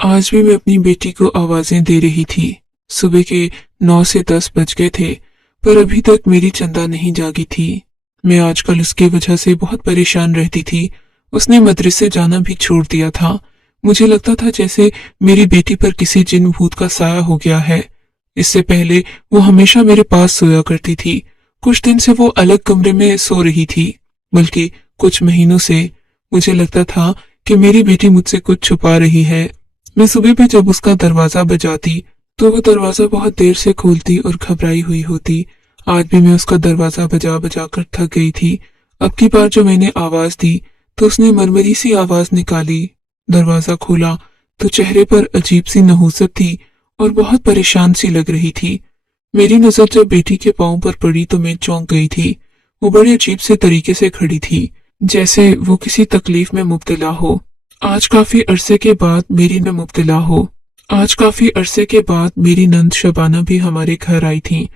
आज भी मैं अपनी बेटी को आवाजें दे रही थी। सुबह के 9 से 10 बज गए थे, पर अभी तक मेरी चंदा नहीं जागी थी। मैं आजकल उसकी वजह से बहुत परेशान रहती थी। उसने मदरसे जाना भी छोड़ दिया था। मुझे लगता था जैसे मेरी बेटी पर किसी जिन भूत का साया हो गया है। इससे पहले वो हमेशा मेरे पास सोया करती थी। कुछ दिन से वो अलग कमरे में सो रही थी, बल्कि कुछ महीनों से। मुझे लगता था कि मेरी बेटी मुझसे कुछ छुपा रही है। मैं सुबह भी जब उसका दरवाजा बजाती तो वो दरवाजा बहुत देर से खोलती और घबराई हुई होती। आज भी मैं उसका दरवाजा बजा बजा कर थक गई थी। अब की बार जो मैंने आवाज दी तो उसने मरमरी सी आवाज निकाली। दरवाजा खोला तो चेहरे पर अजीब सी नहुसत थी और बहुत परेशान सी लग रही थी। मेरी नजर जब बेटी के पांव पर पड़ी तो मैं चौंक गई थी। वो बड़े अजीब से तरीके से खड़ी थी, जैसे वो किसी तकलीफ में मुब्तला हो। आज काफी अरसे के बाद मेरी न मुब्तला हो आज काफी अरसे के बाद मेरी नंद शबाना भी हमारे घर आई थी।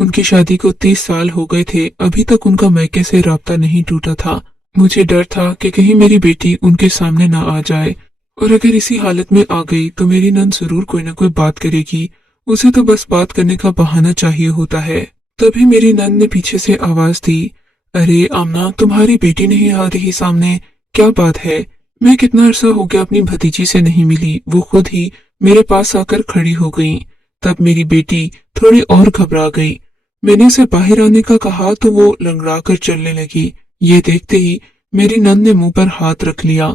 उनकी शादी को 30 साल हो गए थे। अभी तक उनका मैके से राब्ता नहीं टूटा था। मुझे डर था कि कहीं मेरी बेटी उनके सामने ना आ जाए, और अगर इसी हालत में आ गई तो मेरी नंद जरूर कोई ना कोई बात करेगी। उसे तो बस बात करने का बहाना चाहिए होता है। तभी मेरी नंद ने पीछे से आवाज दी, अरे आमना, तुम्हारी बेटी नहीं आ रही सामने? क्या बात है? मैं कितना अरसा हो गया अपनी भतीजी से नहीं मिली। वो खुद ही मेरे पास आकर खड़ी हो गई। तब मेरी बेटी थोड़ी और घबरा गई। मैंने उसे बाहर आने का कहा तो वो लंगड़ा कर चलने लगी। ये देखते ही मेरी नंद ने मुंह पर हाथ रख लिया।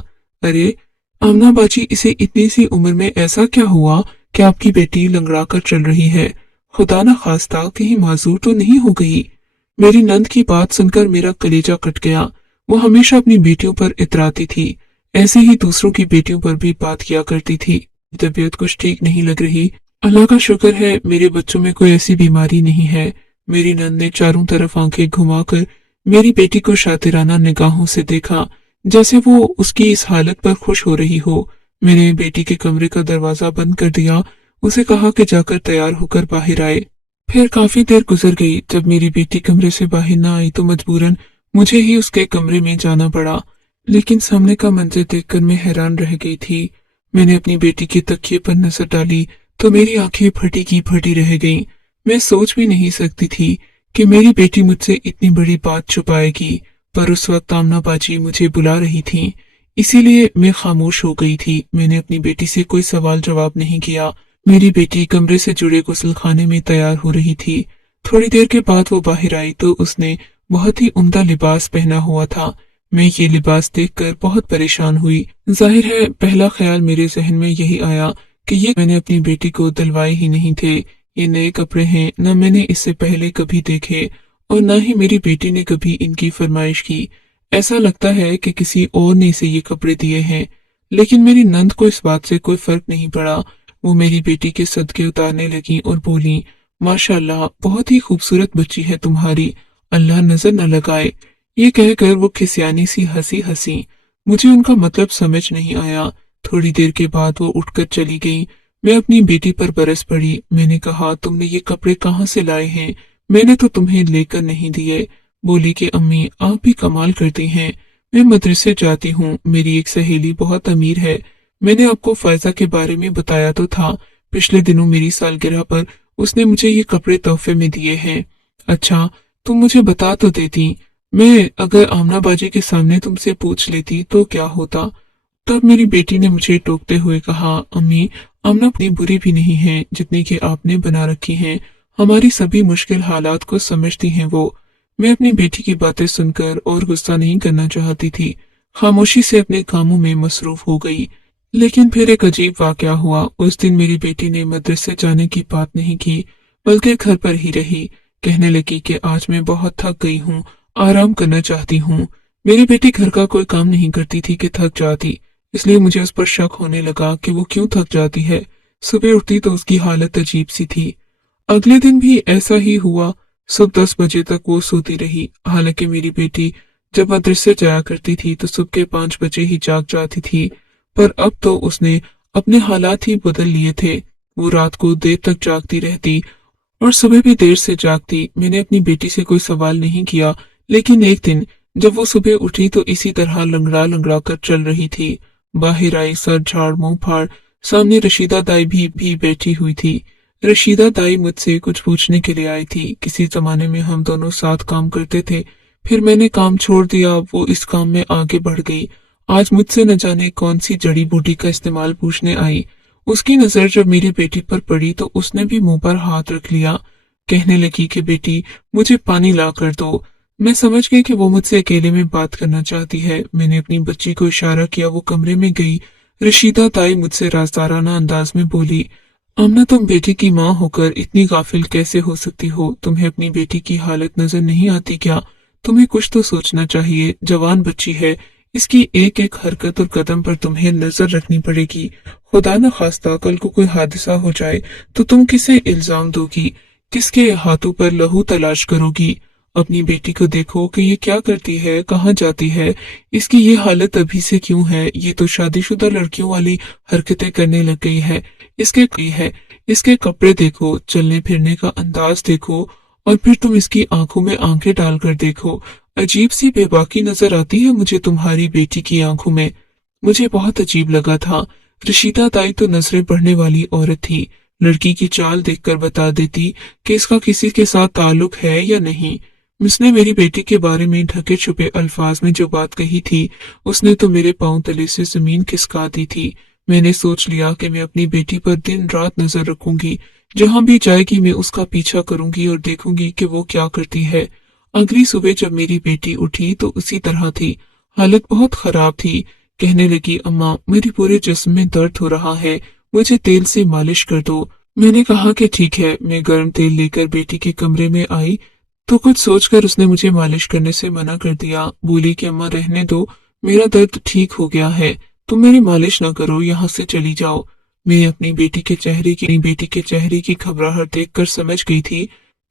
अरे आमना बाजी, इसे इतनी सी उम्र में ऐसा क्या हुआ कि आपकी बेटी लंगड़ा कर चल रही है? खुदा न खास्ता कहीं माजूर तो नहीं हो गई? मेरी नंद की बात सुनकर मेरा कलेजा कट गया। वो हमेशा अपनी बेटियों पर इतराती थी, ऐसे ही दूसरों की बेटियों पर भी बात किया करती थी। तबीयत कुछ ठीक नहीं लग रही। अल्लाह का शुक्र है मेरे बच्चों में कोई ऐसी बीमारी नहीं है। मेरी नंद ने चारों तरफ आंखें घुमाकर मेरी बेटी को शातिराना निगाहों से देखा, जैसे वो उसकी इस हालत पर खुश हो रही हो। मैंने बेटी के कमरे का दरवाजा बंद कर दिया। उसे कहा कि जाकर तैयार होकर बाहर आए। फिर काफी देर गुजर गई। जब मेरी बेटी कमरे से बाहर ना आई तो मजबूरन मुझे ही उसके कमरे में जाना पड़ा। लेकिन सामने का मंजर देखकर मैं हैरान रह गई थी। मैंने अपनी बेटी के तकिए पर नजर डाली तो मेरी आंखें फटी की फटी रह गईं। मैं सोच भी नहीं सकती थी कि मेरी बेटी मुझसे इतनी बड़ी बात छुपाएगी, पर उस वक्त आमना बाजी मुझे बुला रही थी, इसीलिए मैं खामोश हो गई थी। मैंने अपनी बेटी से कोई सवाल जवाब नहीं किया। मेरी बेटी कमरे से जुड़े गुस्लखाने में तैयार हो रही थी। थोड़ी देर के बाद वो बाहर आई तो उसने बहुत ही उम्दा लिबास पहना हुआ था। मैं ये लिबास देखकर बहुत परेशान हुई। जाहिर है पहला ख्याल मेरे जहन में यही आया कि ये मैंने अपनी बेटी को दिलवाए ही नहीं थे। ये नए कपड़े हैं, न मैंने इससे पहले कभी देखे और न ही मेरी बेटी ने कभी इनकी फरमाइश की। ऐसा लगता है कि किसी और ने इसे ये कपड़े दिए हैं। लेकिन मेरी नंद को इस बात से कोई फर्क नहीं पड़ा। वो मेरी बेटी के सदके उतारने लगी और बोली, माशाल्लाह, बहुत ही खूबसूरत बच्ची है तुम्हारी, अल्लाह नजर न लगाए। ये कहकर वो खिसियानी सी हंसी हंसी। मुझे उनका मतलब समझ नहीं आया। थोड़ी देर के बाद वो उठकर चली गई। मैं अपनी बेटी पर बरस पड़ी। मैंने कहा, तुमने ये कपड़े कहाँ से लाए हैं? मैंने तो तुम्हें लेकर नहीं दिए। बोली कि अम्मी, आप भी कमाल करती हैं। मैं मदरसे जाती हूँ। मेरी एक सहेली बहुत अमीर है। मैंने आपको फायजा के बारे में बताया तो था। पिछले दिनों मेरी सालगिरह पर उसने मुझे ये कपड़े तोहफे में दिए हैं। अच्छा, तुम मुझे बता तो देती। मैं अगर आमना बाजी के सामने तुमसे पूछ लेती तो क्या होता? तब मेरी बेटी ने मुझे टोकते हुए कहा, अम्मी, आमना इतनी बुरी भी नहीं है जितनी कि आपने बना रखी हैं। हमारी सभी मुश्किल हालात को समझती हैं वो। मैं अपनी बेटी की बातें सुनकर और गुस्सा नहीं करना चाहती थी। खामोशी से अपने कामों में मसरूफ हो गई। लेकिन फिर एक अजीब वाकया हुआ। उस दिन मेरी बेटी ने मदरसे जाने की बात नहीं की, बल्कि घर पर ही रही। कहने लगी कि आज मैं बहुत थक गई हूँ, आराम करना चाहती हूँ। मेरी बेटी घर का कोई काम नहीं करती थी कि थक जाती, इसलिए मुझे उस पर शक होने लगा कि वो क्यों थक जाती है। सुबह उठती तो उसकी हालत अजीब सी थी। अगले दिन भी ऐसा ही हुआ। सुबह 10 बजे तक वो सोती रही। हालांकि मेरी बेटी जब मदरसे जाया करती थी तो सुबह के 5 बजे ही जाग जाती थी, पर अब तो उसने अपने हालात ही बदल लिए थे। वो रात को देर तक जागती रहती और सुबह भी देर से जागती। मैंने अपनी बेटी से कोई सवाल नहीं किया, लेकिन एक दिन जब वो सुबह उठी तो इसी तरह लंगड़ा लंगड़ा कर चल रही थी। बाहर आई, सर झाड़ मुंह फाड़ सामने रशीदा दाई भी बैठी हुई थी। रशीदा दाई मुझसे कुछ पूछने के लिए आई थी। किसी जमाने में हम दोनों साथ काम करते थे, फिर मैंने काम छोड़ दिया, वो इस काम में आगे बढ़ गई। आज मुझसे न जाने कौन सी जड़ी बूटी का इस्तेमाल पूछने आई। उसकी नजर जब मेरी बेटी पर पड़ी तो उसने भी मुंह पर हाथ रख लिया। कहने लगी कि बेटी, मुझे पानी ला कर दो। मैं समझ गई कि वो मुझसे अकेले में बात करना चाहती है। मैंने अपनी बच्ची को इशारा किया, वो कमरे में गई। रशीदा ताई मुझसे राजदाराना अंदाज में बोली, आमना, तुम बेटी की माँ होकर इतनी गाफिल कैसे हो सकती हो? तुम्हें अपनी बेटी की हालत नजर नहीं आती क्या? तुम्हें कुछ तो सोचना चाहिए। जवान बच्ची है, इसकी एक एक हरकत और कदम पर तुम्हें नजर रखनी पड़ेगी। खुदा न खास्ता कल को कोई हादसा हो जाए तो तुम किसे इल्जाम दोगी? किसके हाथों पर लहू तलाश करोगी? अपनी बेटी को देखो कि ये क्या करती है, कहाँ जाती है। इसकी ये हालत अभी से क्यों है? ये तो शादीशुदा लड़कियों वाली हरकतें करने लग गई है। इसके कपड़े देखो, चलने फिरने का अंदाज देखो, और फिर तुम इसकी आंखों में आंखें डालकर देखो। अजीब सी बेबाकी नजर आती है मुझे तुम्हारी बेटी की आंखों में। मुझे बहुत अजीब लगा था। रशीदा ताई तो नजरें पढ़ने वाली औरत थी। लड़की की चाल देखकर बता देती कि इसका किसी के साथ ताल्लुक है या नहीं। उसने मेरी बेटी के बारे में ढके छुपे अल्फाज में जो बात कही थी, उसने तो मेरे पांव तले से जमीन खिसका दी थी। मैंने सोच लिया कि मैं अपनी बेटी पर दिन रात नजर रखूंगी। जहां भी जाएगी मैं उसका पीछा करूंगी और देखूंगी कि वो क्या करती है। अगली सुबह जब मेरी बेटी उठी तो उसी तरह थी। हालत बहुत खराब थी। कहने लगी, अम्मा, मेरी पूरे जिस्म में दर्द हो रहा है, मुझे तेल से मालिश कर दो। मैंने कहा कि ठीक है। मैं गर्म तेल लेकर बेटी के कमरे में आई तो कुछ सोचकर उसने मुझे मालिश करने से मना कर दिया। बोली कि अम्मा, रहने दो, मेरा दर्द ठीक हो गया है, तुम मेरी मालिश न करो, यहाँ से चली जाओ। मैं अपनी बेटी के चेहरे की घबराहट देखकर समझ गई थी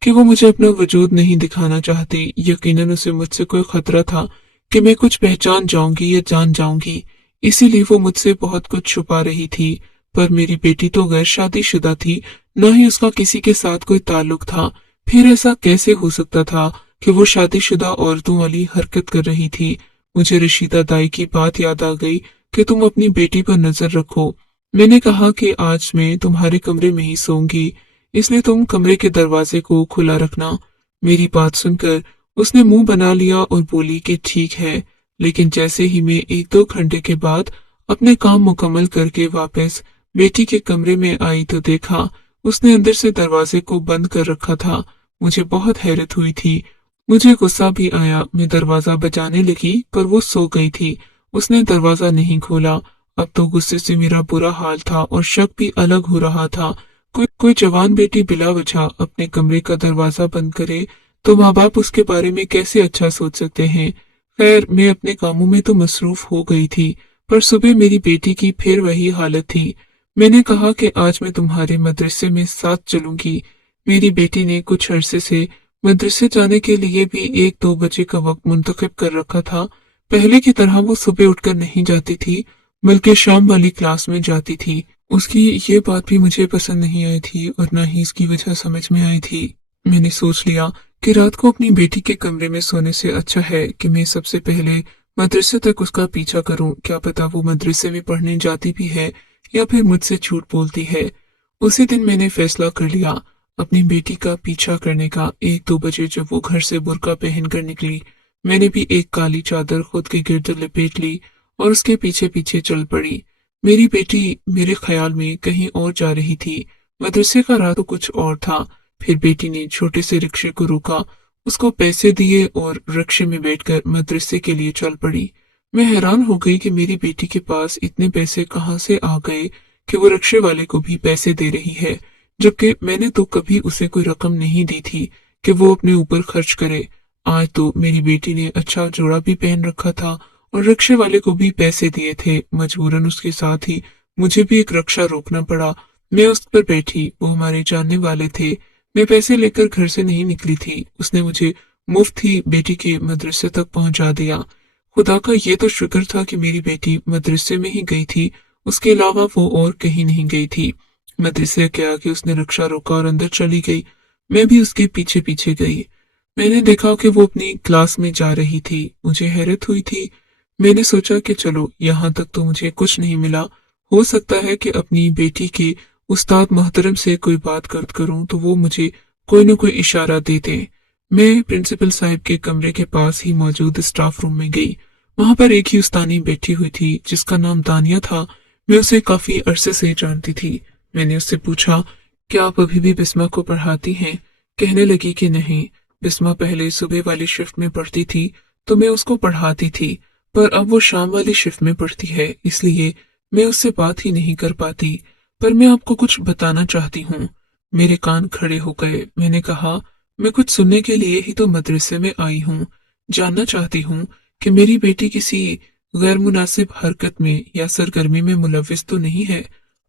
कि वो मुझे अपना वजूद नहीं दिखाना चाहती। यकीनन उसे मुझसे कोई खतरा था कि मैं कुछ पहचान जाऊंगी या जान जाऊंगी, इसीलिए वो मुझसे बहुत कुछ छुपा रही थी। पर मेरी बेटी तो गैर शादीशुदा थी, न ही उसका किसी के साथ कोई ताल्लुक था। फिर ऐसा कैसे हो सकता था कि वो शादीशुदा औरतों वाली हरकत कर रही थी? मुझे रशीदा दाई की बात याद आ गई कि तुम अपनी बेटी पर नजर रखो। मैंने कहा कि आज मैं तुम्हारे कमरे में ही सोऊंगी, इसलिए तुम कमरे के दरवाजे को खुला रखना। मेरी बात सुनकर उसने मुंह बना लिया और बोली कि ठीक है। लेकिन जैसे ही मैं 1-2 घंटे के बाद अपने काम मुकम्मल करके वापस बेटी के कमरे में आई तो देखा उसने अंदर से दरवाजे को बंद कर रखा था। मुझे बहुत हैरत हुई थी। मुझे गुस्सा भी आया। मैं दरवाजा बजाने लगी पर वो सो गई थी। उसने दरवाजा नहीं खोला। अब तो गुस्से से मेरा बुरा हाल था और शक भी अलग हो रहा था। कोई जवान बेटी बिला वजह अपने कमरे का दरवाजा बंद करे तो माँ बाप उसके बारे में कैसे अच्छा सोच सकते हैं। खैर, मैं अपने कामों में तो मसरूफ हो गई थी, पर सुबह मेरी बेटी की फिर वही हालत थी। मैंने कहा कि आज मैं तुम्हारे मदरसे में साथ चलूंगी। मेरी बेटी ने कुछ अरसे से मदरसे जाने के लिए भी 1-2 बजे का वक्त मुंतखब कर रखा था। पहले की तरह वो सुबह उठकर नहीं जाती थी, बल्कि शाम वाली क्लास में जाती थी। उसकी ये बात भी मुझे पसंद नहीं आई थी और न ही इसकी वजह समझ में आई थी। मैंने सोच लिया कि रात को अपनी बेटी के कमरे में सोने से अच्छा है कि मैं सबसे पहले मदरसे तक उसका पीछा करूं। क्या पता वो मदरसे में पढ़ने जाती भी है या फिर मुझसे झूठ बोलती है। उसी दिन मैंने फैसला कर लिया अपनी बेटी का पीछा करने का। 1-2 बजे जब वो घर से बुर्का पहनकर निकली, मैंने भी एक काली चादर खुद के गिर्द लपेट ली और उसके पीछे पीछे चल पड़ी। मेरी बेटी मेरे ख्याल में कहीं और जा रही थी। मदरसे का राह तो कुछ और था। फिर बेटी ने छोटे से रिक्शे को रोका, उसको पैसे दिए और रिक्शे में बैठकर मदरसे के लिए चल पड़ी। मैं हैरान हो गई कि मेरी बेटी के पास इतने पैसे कहाँ से आ गए कि वो रिक्शे वाले को भी पैसे दे रही है, जबकि मैंने तो कभी उसे कोई रकम नहीं दी थी कि वो अपने ऊपर खर्च करे। आज तो मेरी बेटी ने अच्छा जोड़ा भी पहन रखा था और रिक्शे वाले को भी पैसे दिए थे। मजबूरन उसके साथ ही मुझे भी एक रिक्शा रोकना पड़ा। मैं उस पर बैठी, वो हमारे जानने वाले थे। मैं पैसे लेकर घर से नहीं निकली थी। उसने मुझे मुफ्त ही बेटी के मदरसे तक पहुंचा दिया। खुदा का ये तो शुक्र था कि मेरी बेटी मदरसे में ही गई थी, उसके अलावा वो और कहीं नहीं गई थी। मदरसे के आगे उसने रिक्शा रोका और अंदर चली गई। मैं भी उसके पीछे पीछे गई। मैंने देखा कि वो अपनी क्लास में जा रही थी। मुझे हैरत हुई थी। मैंने सोचा कि चलो, यहाँ तक तो मुझे कुछ नहीं मिला, हो सकता है कि अपनी बेटी के उस्ताद मोहतरम से कोई बात करूं तो वो मुझे कोई न कोई इशारा दे दे। मैं प्रिंसिपल साहब के कमरे के पास ही मौजूद स्टाफ रूम में गई। वहां पर एक ही उस्तानी बैठी हुई थी जिसका नाम दानिया था। मैं उसे काफी अरसे से जानती थी। मैंने उससे पूछा, क्या आप अभी भी बिस्मा को पढ़ाती हैं? कहने लगी कि नहीं, बिस्मा पहले सुबह वाली शिफ्ट में पढ़ती थी तो मैं उसको पढ़ाती थी, पर अब वो शाम वाली शिफ्ट में पढ़ती है, इसलिए मैं उससे बात ही नहीं कर पाती। पर मैं आपको कुछ बताना चाहती हूँ। मेरे कान खड़े हो गए। मैंने कहा, मैं कुछ सुनने के लिए ही तो मदरसे में आई हूँ। जानना चाहती हूँ कि मेरी बेटी किसी गैर मुनासिब हरकत में या सरगर्मी में मुलविस तो नहीं है।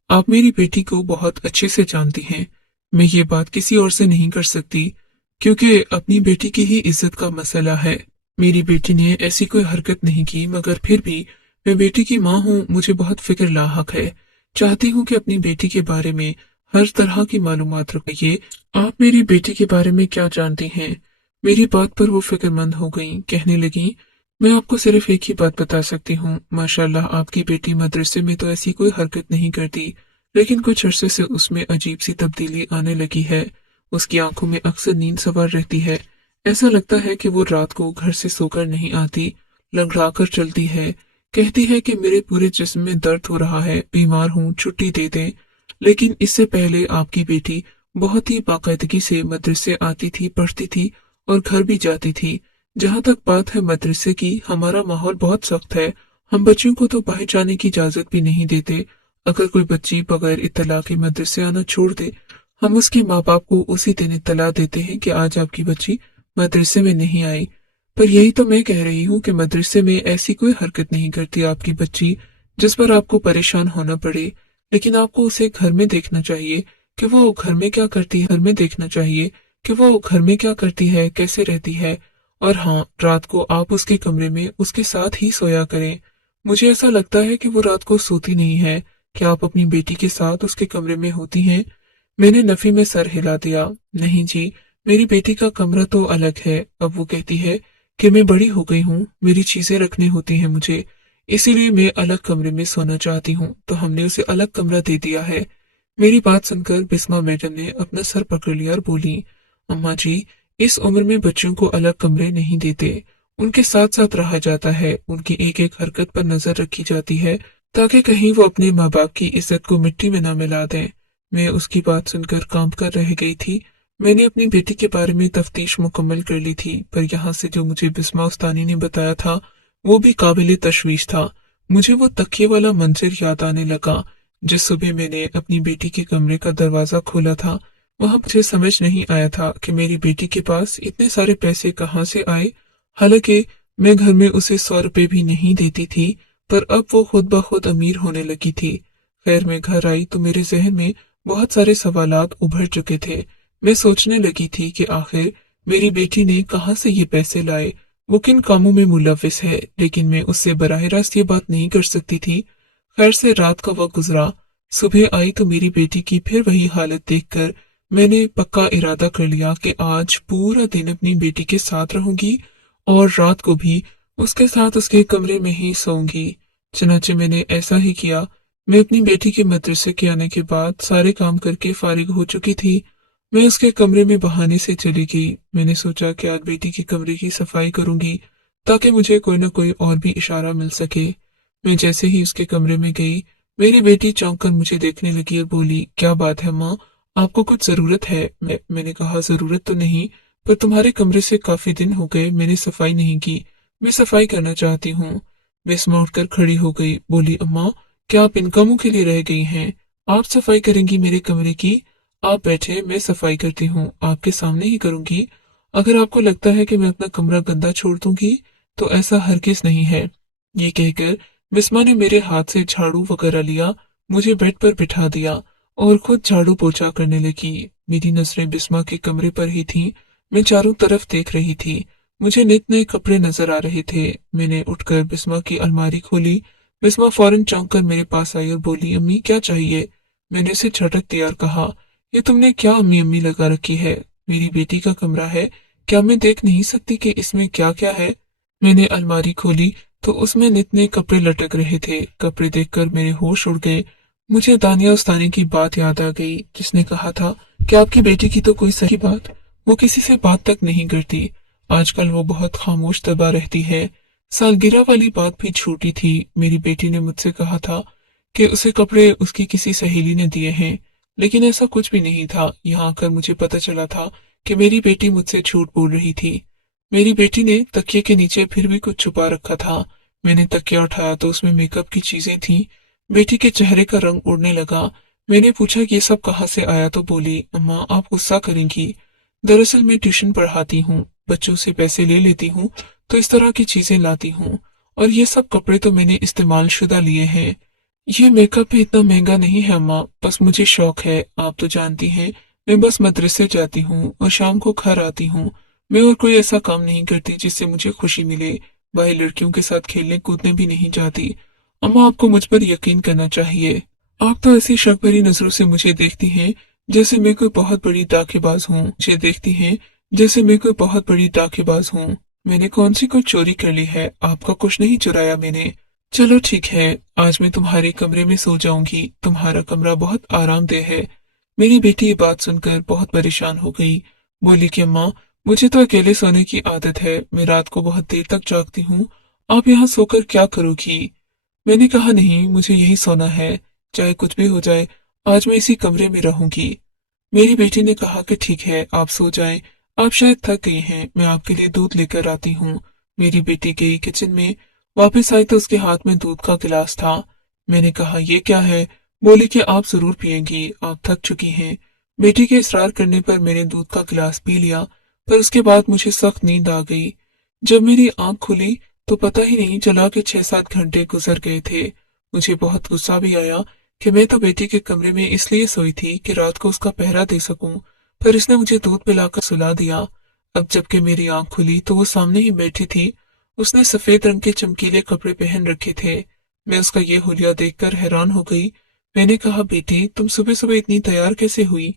आप मेरी बेटी को बहुत अच्छे से जानती हैं। मैं ये बात किसी और से नहीं कर सकती, क्योंकि अपनी बेटी की ही इज्जत का मसला है। मेरी बेटी ने ऐसी कोई हरकत नहीं की, मगर फिर भी मैं बेटी की माँ हूँ, मुझे बहुत फिक्र लाहक है। चाहती हूँ कि अपनी बेटी के बारे में हर तरह की मालूमात रखिए। आप मेरी बेटी के बारे में क्या जानती हैं? मेरी बात पर वो फिक्रमंद हो गईं। कहने लगी, मैं आपको सिर्फ एक ही बात बता सकती हूँ, माशाल्लाह आपकी बेटी मदरसे में तो ऐसी कोई हरकत नहीं करती, लेकिन कुछ अरसे से उसमें अजीब सी तब्दीली आने लगी है। उसकी आंखों में अक्सर नींद सवार रहती है। ऐसा लगता है कि वो रात को घर से सोकर नहीं आती, लंगड़ा कर चलती है। कहती है कि मेरे पूरे जिस्म में दर्द हो रहा है, बीमार हूँ, छुट्टी दे दें। लेकिन इससे पहले आपकी बेटी बहुत ही बाकायदगी से मदरसे आती थी, पढ़ती थी और घर भी जाती थी। जहाँ तक बात है मदरसे की, हमारा माहौल बहुत सख्त है। हम बच्चियों को तो बाहर जाने की इजाजत भी नहीं देते। अगर कोई बच्ची बगैर इत्तला के मदरसे आना छोड़ दे, हम उसके माँ बाप को उसी दिन इत्तला देते हैं कि आज आपकी बच्ची मदरसे में नहीं आई। पर यही तो मैं कह रही हूँ कि मदरसे में ऐसी कोई हरकत नहीं करती आपकी बच्ची जिस पर आपको परेशान होना पड़े। लेकिन आपको उसे घर में देखना चाहिए कि वो घर में क्या करती है। घर में देखना चाहिए कि वो घर में क्या करती है, कैसे रहती है। और हाँ, रात को आप उसके कमरे में उसके साथ ही सोया करें। मुझे ऐसा लगता है कि वो रात को सोती नहीं है। क्या आप अपनी बेटी के साथ उसके कमरे में होती हैं? मैंने नफी में सर हिला दिया। नहीं जी, मेरी बेटी का कमरा तो अलग है। अब वो कहती है कि मैं बड़ी हो गई हूँ, मेरी चीजें रखनी होती हैं मुझे, इसीलिए मैं अलग कमरे में सोना चाहती हूँ, तो हमने उसे अलग कमरा दे दिया है। मेरी बात सुनकर बिस्मा मैडम ने अपना सर पकड़ लिया और बोली, अम्मा जी, इस उम्र में बच्चों को अलग कमरे नहीं देते, उनके साथ साथ रहा जाता है, उनकी एक एक हरकत पर नजर रखी जाती है ताकि कहीं वो अपने माँ बाप की इज्जत को मिट्टी में ना मिला दें। मैं उसकी बात सुनकर कांप कर रह गई थी। मैंने अपनी बेटी के बारे में तफ्तीश मुकम्मल कर ली थी, पर यहाँ से जो मुझे बिस्मा उस्तानी ने बताया था वो भी काबिल तशवीश था। मुझे वो तकिए वाला मंजर याद आने लगा जिस सुबह मैंने अपनी बेटी के कमरे का दरवाजा खोला था। वहां मुझे समझ नहीं आया था कि मेरी बेटी के पास इतने सारे पैसे कहाँ से आए। हालांकि मैं घर में उसे 100 रुपए भी नहीं देती थी, पर अब वो खुद ब खुद अमीर होने लगी थी। खैर, मैं घर आई तो मेरे जहन में बहुत सारे सवालात उभर चुके थे। मैं सोचने लगी थी कि आखिर मेरी बेटी ने कहाँ से ये पैसे लाए, वो किन कामों में मुलविस है, लेकिन मैं उससे बराह रास्त ये बात नहीं कर सकती थी। खैर से रात का वक्त गुजरा। सुबह आई तो मेरी बेटी की फिर वही हालत देखकर मैंने पक्का इरादा कर लिया कि आज पूरा दिन अपनी बेटी के साथ रहूंगी और रात को भी उसके साथ उसके कमरे में ही सोऊंगी। चनाचे मैंने ऐसा ही किया। मैं अपनी बेटी के मदरसे के आने के बाद सारे काम करके फारिग हो चुकी थी। मैं उसके कमरे में बहाने से चली गई। मैंने सोचा कि आज बेटी के कमरे की सफाई करूंगी ताकि मुझे कोई न कोई और भी इशारा मिल सके। मैं जैसे ही उसके कमरे में गई, मेरी बेटी चौंक कर मुझे देखने लगी और बोली, क्या बात है माँ, आपको कुछ जरूरत है? मैंने कहा, जरूरत तो नहीं, पर तुम्हारे कमरे से काफी दिन हो गए मैंने सफाई नहीं की, मैं सफाई करना चाहती हूँ। बिस्मा उठकर खड़ी हो गई, बोली, अम्मा, क्या आप इन कामों के लिए रह गई हैं? आप सफाई करेंगी मेरे कमरे की? आप बैठे, मैं सफाई करती हूँ, आपके सामने ही करूंगी। अगर आपको लगता है कि मैं अपना कमरा गंदा छोड़ दूंगी तो ऐसा हरगिज नहीं है। ये कहकर बिस्मा ने मेरे हाथ से झाड़ू वगैरह लिया, मुझे बेड पर बिठा दिया और खुद झाड़ू पोछा करने लगी। मेरी नजरें बिस्मा के कमरे पर ही थीं। मैं चारों तरफ देख रही थी। मुझे नित नए कपड़े नजर आ रहे थे। मैंने उठकर बिस्मा की अलमारी खोली। बिस्मा फौरन चौंक कर मेरे पास आई और बोली, अम्मी क्या चाहिए? मैंने उसे झटक दिया और कहा, ये तुमने क्या अम्मी अम्मी लगा रखी है? मेरी बेटी का कमरा है, क्या मैं देख नहीं सकती कि इसमें क्या क्या है? मैंने अलमारी खोली तो उसमें नित नए कपड़े लटक रहे थे। कपड़े देखकर मेरे होश उड़ गए। मुझे दानिया उस्तानी की बात याद आ गई, जिसने कहा था कि आपकी बेटी की तो कोई सही बात, वो किसी से बात तक नहीं करती। आजकल वो बहुत खामोश दबा रहती है। सालगिरह वाली बात भी छूटी थी। मेरी बेटी ने मुझसे कहा था कि उसे कपड़े उसकी किसी सहेली ने दिए हैं, लेकिन ऐसा कुछ भी नहीं था। यहाँ आकर मुझे पता चला था कि मेरी बेटी मुझसे झूठ बोल रही थी। मेरी बेटी ने तकिए के नीचे फिर भी कुछ छुपा रखा था। मैंने तकिया उठाया तो उसमें मेकअप की चीजें थीं। बेटी के चेहरे का रंग उड़ने लगा। मैंने पूछा कि ये सब कहाँ से आया, तो बोली, अम्मा आप गुस्सा करेंगी, दरअसल मैं ट्यूशन पढ़ाती हूँ, बच्चों से पैसे ले लेती हूँ, तो इस तरह की चीजें लाती हूँ। और ये सब कपड़े तो मैंने इस्तेमाल शुदा लिए हैं। ये मेकअप भी इतना महंगा नहीं है अम्मा, बस मुझे शौक है। आप तो जानती हैं मैं बस मदरसे जाती हूँ और शाम को घर आती हूँ। मैं और कोई ऐसा काम नहीं करती जिससे मुझे खुशी मिले। बाहर लड़कियों के साथ खेलने कूदने भी नहीं जाती। अम्मा आपको मुझ पर यकीन करना चाहिए। आप तो ऐसी शक भरी नजरों से मुझे देखती हैं जैसे मैं कोई बहुत बड़ी दाखेबाज हूँ। मुझे देखती हैं जैसे मैं कोई बहुत बड़ी दाखेबाज हूँ। मैंने कौन सी कोई चोरी कर ली है? आपका कुछ नहीं चुराया मैंने। चलो ठीक है, आज मैं तुम्हारे कमरे में सो जाऊंगी। तुम्हारा कमरा बहुत आरामदेह है। मेरी बेटी ये बात सुनकर बहुत परेशान हो गई। बोली कि अम्मा मुझे तो अकेले सोने की आदत है, मैं रात को बहुत देर तक जागती हूँ। आप यहाँ सोकर क्या करोगी? मैंने कहा नहीं, मुझे यही सोना है, चाहे कुछ भी हो जाए, आज मैं इसी कमरे में रहूंगी। मेरी बेटी ने कहा कि ठीक है, आप सो जाएं, आप शायद थक गई हैं, मैं आपके लिए दूध लेकर आती हूँ। मेरी बेटी गई किचन में। वापस आई तो उसके हाथ में दूध का गिलास था। मैंने कहा ये क्या है? बोली कि आप जरूर पिएंगी, आप थक चुकी हैं। बेटी के इसरार करने पर मैंने दूध का गिलास पी लिया, पर उसके बाद मुझे सख्त नींद आ गई। जब मेरी आंख खुली तो पता ही नहीं चला कि 6-7 घंटे गुजर गए थे। मुझे बहुत गुस्सा भी आया कि मैं तो बेटी के कमरे में इसलिए सोई थी कि रात को उसका पहरा दे सकूं, पर इसने मुझे दूध पिलाकर सुला दिया। अब जबकि मेरी आंख खुली तो वो सामने ही बैठी थी। उसने सफेद रंग के चमकीले कपड़े पहन रखे थे। मैं उसका ये हुलिया देखकर हैरान हो गई। मैंने कहा, बेटी तुम सुबह सुबह इतनी तैयार कैसे हुई?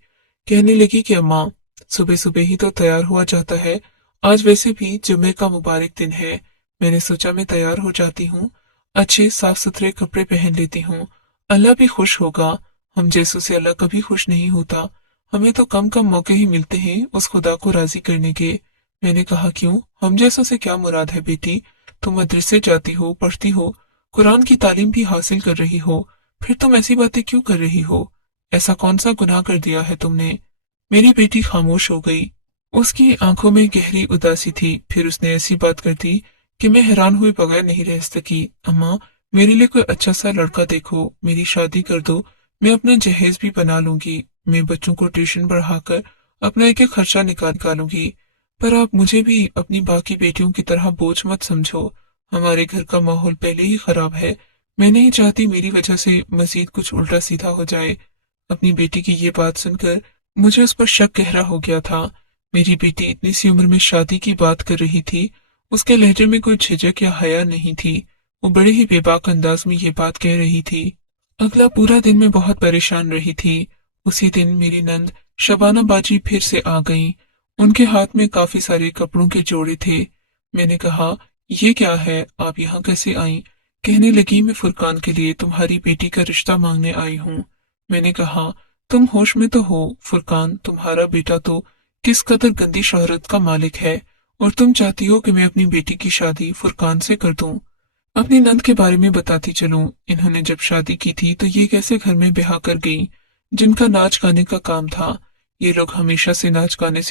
कहने लगी कि अम्मा सुबह सुबह ही तो तैयार हुआ जाता है, आज वैसे भी जुम्मे का मुबारक दिन है। मैंने सोचा मैं तैयार हो जाती हूँ, अच्छे साफ सुथरे कपड़े पहन लेती हूँ, अल्लाह भी खुश होगा। हम जैसों से अल्लाह कभी खुश नहीं होता। हमें तो कम कम मौके ही मिलते हैं उस खुदा को राजी करने के। मैंने कहा, क्यों, हम जैसों से क्या मुराद है बेटी? तुम मदरसे जाती हो, पढ़ती हो, कुरान की तालीम भी हासिल कर रही हो, फिर तुम ऐसी बातें क्यों कर रही हो? ऐसा कौन सा गुनाह कर दिया है तुमने? मेरी बेटी खामोश हो गई। उसकी आंखों में गहरी उदासी थी। फिर उसने ऐसी बात कर दी कि मैं हैरान हुए बगैर नहीं रह सकी। अम्मा मेरे लिए कोई अच्छा सा लड़का देखो, मेरी शादी कर दो, मैं अपना जहेज भी बना लूंगी, मैं बच्चों को ट्यूशन पढ़ाकर अपना एक एक खर्चा निकालूंगी। पर आप मुझे भी अपनी बाकी बेटियों की तरह बोझ मत समझो। हमारे घर का माहौल पहले ही खराब है। मैं नहीं चाहती मेरी वजह से मजीद कुछ उल्टा सीधा हो जाए। अपनी बेटी की ये बात सुनकर मुझे उस पर शक गहरा हो गया था। मेरी बेटी इतनी सी उम्र में शादी की बात कर रही थी। उसके लहजे में कोई झिझक या हया नहीं थी। वो बड़े ही बेबाक अंदाज में ये बात कह रही थी। अगला पूरा दिन मैं बहुत परेशान रही थी। उसी दिन मेरी नंद शबाना बाजी फिर से आ गईं। उनके हाथ में काफी सारे कपड़ों के जोड़े थे। मैंने कहा, ये क्या है, आप यहाँ कैसे आईं? कहने लगी, मैं फुरकान के लिए तुम्हारी बेटी का रिश्ता मांगने आई हूँ। मैंने कहा, तुम होश में तो हो? फुरकान तुम्हारा बेटा तो किस कदर गंदी शोहरत का मालिक है, और तुम चाहती हो कि मैं अपनी बेटी की शादी फुरकान से कर दूं। अपनी नंद के बारे में बताती चलूं। इन्होंने जब शादी की थी तो ये कैसे घर में ब्याह कर गई, जिनका नाच गाने का काम था। ये लोग हमेशा से नाच गाने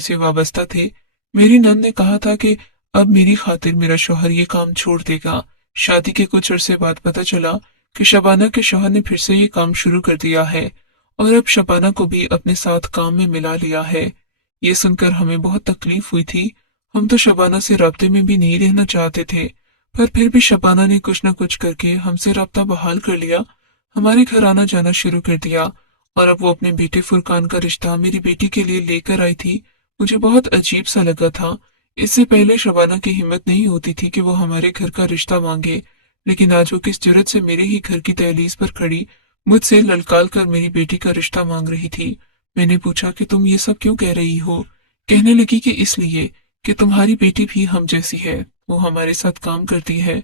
से वाबस्ता थे। मेरी नंद ने कहा था कि अब मेरी खातिर मेरा शौहर ये काम छोड़ देगा। शादी के कुछ अरसे बाद पता चला कि शबाना के शौहर ने फिर से ये काम शुरू कर दिया है, और अब शबाना को भी अपने साथ काम में मिला लिया है। ये सुनकर हमें बहुत तकलीफ हुई थी। हम तो शबाना से राब्ते में भी नहीं रहना चाहते थे, पर फिर भी शबाना ने कुछ न कुछ करके हमसे राब्ता बहाल कर लिया, हमारे घर आना जाना शुरू कर दिया, और अब वो अपने बेटे फुरकान का रिश्ता मेरी बेटी के लिए लेकर आई थी। मुझे बहुत अजीब सा लगा था। इससे पहले शबाना की हिम्मत नहीं होती थी कि वो हमारे घर का रिश्ता मांगे, लेकिन आज वो किस जरूरत से मेरे ही घर की दहलीज पर खड़ी मुझसे ललकार कर मेरी बेटी का रिश्ता मांग रही थी। मैंने पूछा कि तुम ये सब क्यों कह रही हो? कहने लगी कि इसलिए कि तुम्हारी बेटी भी हम जैसी है, वो हमारे साथ काम करती है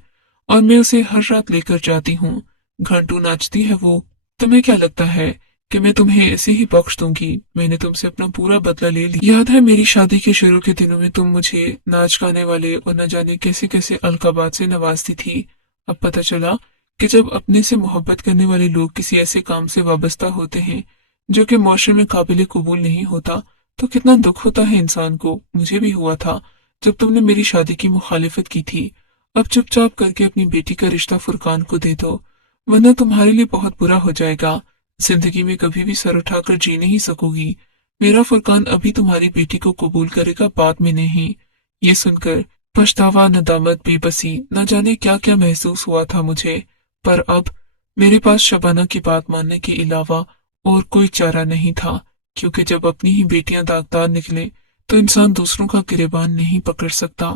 और मैं उसे हर रात लेकर जाती हूँ। घंटों नाचती है वो। तुम्हें क्या लगता है कि मैं तुम्हें ऐसे ही बख्श दूंगी? मैंने तुमसे अपना पूरा बदला ले लिया। याद है मेरी शादी के शुरू के दिनों में तुम मुझे नाच गाने वाले और न जाने कैसे कैसे अलकाबात से नवाजती थी। अब पता चला कि जब अपने से मोहब्बत करने वाले लोग किसी ऐसे काम से वाबस्ता होते हैं जो कि मुआशरे में काबिल कबूल नहीं होता, तो कितना दुख होता है इंसान को। मुझे भी हुआ था जब तुमने मेरी शादी की मुखालिफत की थी। अब चुपचाप करके अपनी बेटी का रिश्ता फुरकान को दे दो, वरना तुम्हारे लिए बहुत बुरा हो जाएगा। जिंदगी में कभी भी सर उठाकर जी नहीं सकोगी। मेरा फुरकान अभी तुम्हारी बेटी को कबूल करेगा, बाद में नहीं। ये सुनकर पछतावा, नदामत, बेबसी, न जाने क्या क्या महसूस हुआ था मुझे। पर अब मेरे पास शबाना की बात मानने के अलावा और कोई चारा नहीं था, क्योंकि जब अपनी ही बेटियां दागदार निकले तो इंसान दूसरों का गिरेबान नहीं पकड़ सकता।